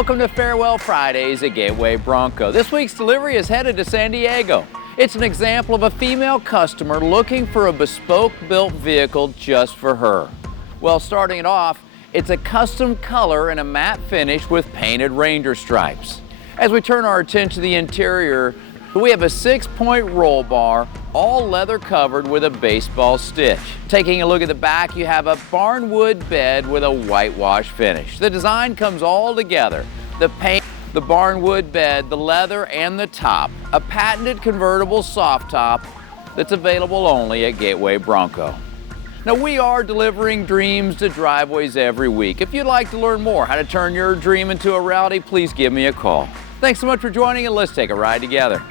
Welcome to Farewell Fridays at Gateway Bronco. This week's delivery is headed to San Diego. It's an example of a female customer looking for a bespoke built vehicle just for her. Well, starting it off, it's a custom color and a matte finish with painted Ranger stripes. As we turn our attention to the interior, we have a 6-point roll bar, all leather covered with a baseball stitch. Taking a look at the back, you have a barnwood bed with a whitewash finish. The design comes all together. The paint, the barnwood bed, the leather, and the top. A patented convertible soft top that's available only at Gateway Bronco. Now, we are delivering dreams to driveways every week. If you'd like to learn more how to turn your dream into a reality, please give me a call. Thanks so much for joining, and let's take a ride together.